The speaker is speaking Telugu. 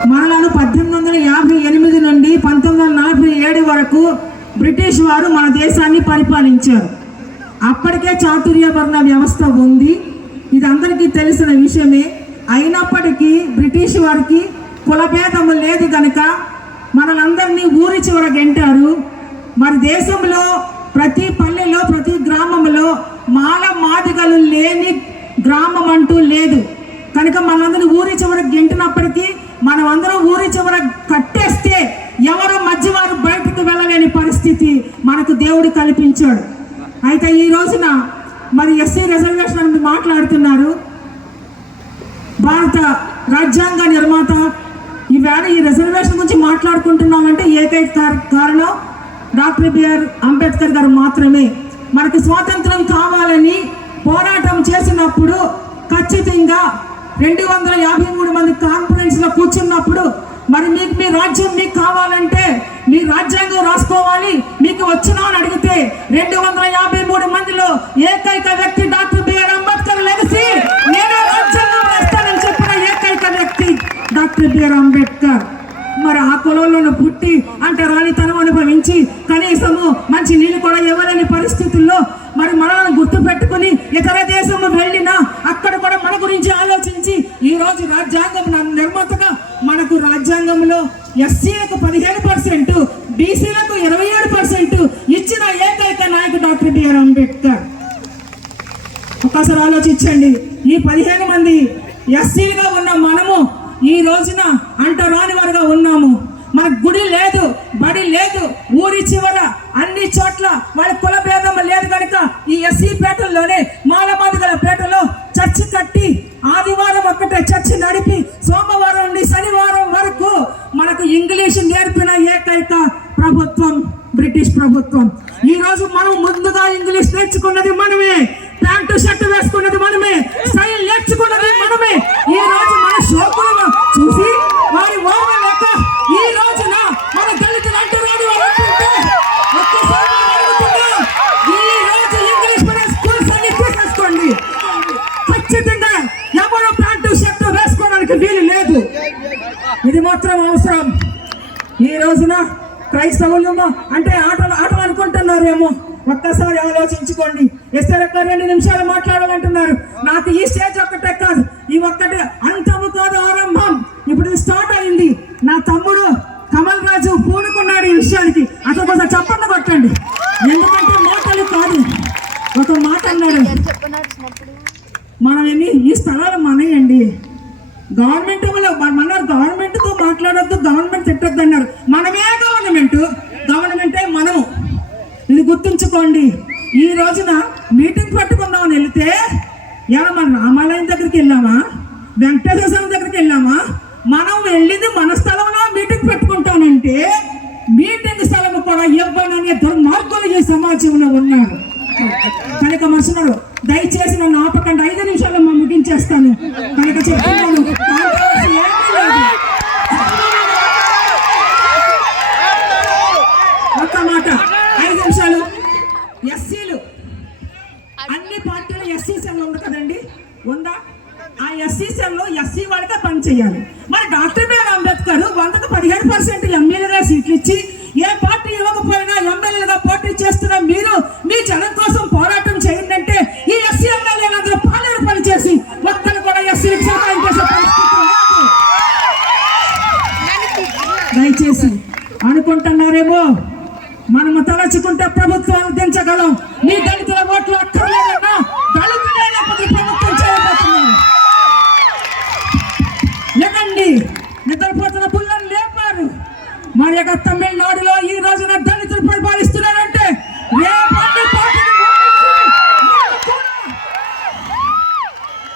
మనలను 1858 నుండి 1947 వరకు బ్రిటిష్ వారు మన దేశాన్ని పరిపాలించారు. అప్పటికే చాతుర్యవర్ణ వ్యవస్థ ఉంది, ఇది అందరికీ తెలిసిన విషయమే. అయినప్పటికీ బ్రిటిష్ వారికి కులభేదము లేదు కనుక మనలందరినీ ఊరి చివర గెంటారు. మన దేశంలో ప్రతి పల్లెలో ప్రతి గ్రామంలో మాల మాదిగలు లేని గ్రామం అంటూ లేదు కనుక మనందరినీ ఊరి చివర గెంటినప్పటికీ మనం అందరం ఊరి చివర కట్టేస్తే ఎవరు మధ్యవారు బయటకు వెళ్ళలేని పరిస్థితి మనకు దేవుడు కల్పించాడు. అయితే ఈ రోజున మరి ఎస్సీ రిజర్వేషన్ అని మాట్లాడుతున్నారు. భారత రాజ్యాంగ నిర్మాత ఈవేళ ఈ రిజర్వేషన్ గురించి మాట్లాడుకుంటున్నామంటే ఏకైక కారణం డాక్టర్ బిఆర్ అంబేద్కర్ గారు మాత్రమే. మనకు స్వాతంత్రం కావాలని పోరాటం చేసినప్పుడు ఖచ్చితంగా 253 మంది కాన్ఫరెన్స్లో కూర్చున్నప్పుడు మరి మీకు మీ రాజ్యం మీకు కావాలంటే మీ రాజ్యాంగం రాసుకోవాలి, మీకు వచ్చినా అని అడిగితే 253 మందిలో ఏకైక వ్యక్తి డాక్టర్ బిఆర్ అంబేద్కర్ లెగసీ నేను రాజ్యాంగం రాస్తానని చెప్పిన ఏకైక వ్యక్తి డాక్టర్ బిఆర్ అంబేద్కర్. మరి ఆ కులంలో పుట్టి అంటరానితనం అనుభవించి కనీసము మంచి నీళ్ళు కూడా ఇవ్వలేని పరిస్థితుల్లో మరి మనల్ని గుర్తు పెట్టుకుని ఇతర దేశం వెళ్ళినా అక్కడ కూడా మన గురించి ఆలోచించి ఈ రోజు రాజ్యాంగం నిర్మాతగా మనకు రాజ్యాంగంలో ఎస్సీలకు 15%, బీసీలకు 27% ఇచ్చిన ఏకైక నాయకుడు డాక్టర్ బిఆర్ అంబేద్కర్. ఒకసారి ఆలోచించండి, ఈ 15 మంది ఎస్సీలుగా ఉన్న మనము ఈ రోజున అంటరాని వారుగా ఉన్నాము. మనకు గుడి లేదు, బడి లేదు, ఊరి చివర అన్ని చోట్ల వాళ్ళ కుల భేదం లేదు కనుక ఈ ఎస్సీ పేటల్లోనే మాలమాదిగల పేటలో చర్చి కట్టి ఆదివారం ఒక్కటే చర్చి నడిపి సోమవారం నుండి శనివారం వరకు మనకు ఇంగ్లీష్ నేర్పిన ఏకైక ప్రభుత్వం బ్రిటిష్ ప్రభుత్వం. ఈ రోజు మనం ముందుగా ఇంగ్లీష్ నేర్చుకున్నది మనమే, ప్యాంటు షర్ట్ వేసుకున్నది మనమే, స్టైల్ నేర్చుకున్నది మనమే. ఈ రోజు మన షోకులను చూసి వారి ఓర్వలేక ఈ రోజున మన దళితులు అంటరాని వారు అంటుంటే ఒక్కసారి అడుగుతున్నా, ఈ రోజు ఇంగ్లీష్ మీడియం స్కూల్స్ అన్ని తీసేసుకోండి. ఖచ్చితంగా ఎవరు ప్యాంటు షర్ట్ వేసుకోవడానికి వీలు లేదు. ఇది మాత్రం అవసరం. ఈ రోజున క్రైస్తవులు అంటే ఆటలు అనుకుంటున్నారేమో, ఒక్కసారి ఆలోచించుకోండి. ఎస్ఆర్ఎక్క 2 నిమిషాలు మాట్లాడాలంటున్నారు. నాకు ఈ స్టేజ్ ఒక్కటే కాదు, ఈ ఒక్కటే అంతము కాదు ఆరంభం. ఇప్పుడు స్టార్ట్ అయింది. నా తమ్ముడు కమల్ రాజు పూనుకున్నాడు ఈ విషయానికి. అతను కొంచెం చప్పట్లు కొట్టండి, ఎందుకంటే మాటలు కాదు, ఒక మాట అన్నాడు. మనం ఈ స్థలాలు మనయండి, గవర్నమెంట్ మన గవర్నమెంట్తో మాట్లాడొద్దు, గవర్నమెంట్ తిట్టొద్దు అన్నారు. మనమే గవర్నమెంటే మనము. ఇది గుర్తుంచుకోండి. ఈ రోజున మీటింగ్ పట్టుకుందామని వెళితే ఎలా మన రామాలయం దగ్గరికి వెళ్ళామా, వెంకటేశ్వర స్వామి దగ్గరికి వెళ్ళామా? మనం వెళ్ళింది మన స్థలంలో మీటింగ్ పెట్టుకుంటానంటే మీటింగ్ స్థలం కూడా ఇవ్వననే దుర్మార్గులు ఈ సమాజంలో ఉన్నారు కనుక మనుషులు దయచేసి నన్ను ఆపకండి. 5 నిమిషాలు ముగించేస్తాను కనుక చెప్తున్నాను. ఒక్క మాట, 5 నిమిషాలు. ఎస్సీలు అన్ని పార్టీలు ఎస్సీ సెల్ ఉంది కదండి, ఉందా? ఆ ఎస్సీ సెల్లో ఎస్సీ వాడిగా పని చేయాలి. మరి డాక్టర్ బిఆర్ అంబేద్కర్ 100కు 17% ఎమ్మెల్యేగా సీట్లు ఇచ్చి ఏ పార్టీ ఇవ్వకపోయినా ఎమ్మెల్యేలుగా పోటీ చేస్తున్న మీరు మీ జనం కోసం పోరాటం చేయండి అంటే ఈ ఎస్సీ ఎమ్మెల్యేలందరూ పాలేరు పని చేసి ఒక్కరు కూడా ఎస్సీలకు సహాయం చేసే పరిస్థితి లేదు. దయచేసి అనుకుంటున్నారేమో మనము తలచుకుంటే ప్రభుత్వాన్ని దించగలం. మీ దళితుల ఓట్లు అక్కర్లేదన్నా దళితులే లేకపోతే ప్రభుత్వం చేయబోతున్నారు. లేదండి, నిద్రపోతున్న పుల్లని లేపారు. మరి యొక్క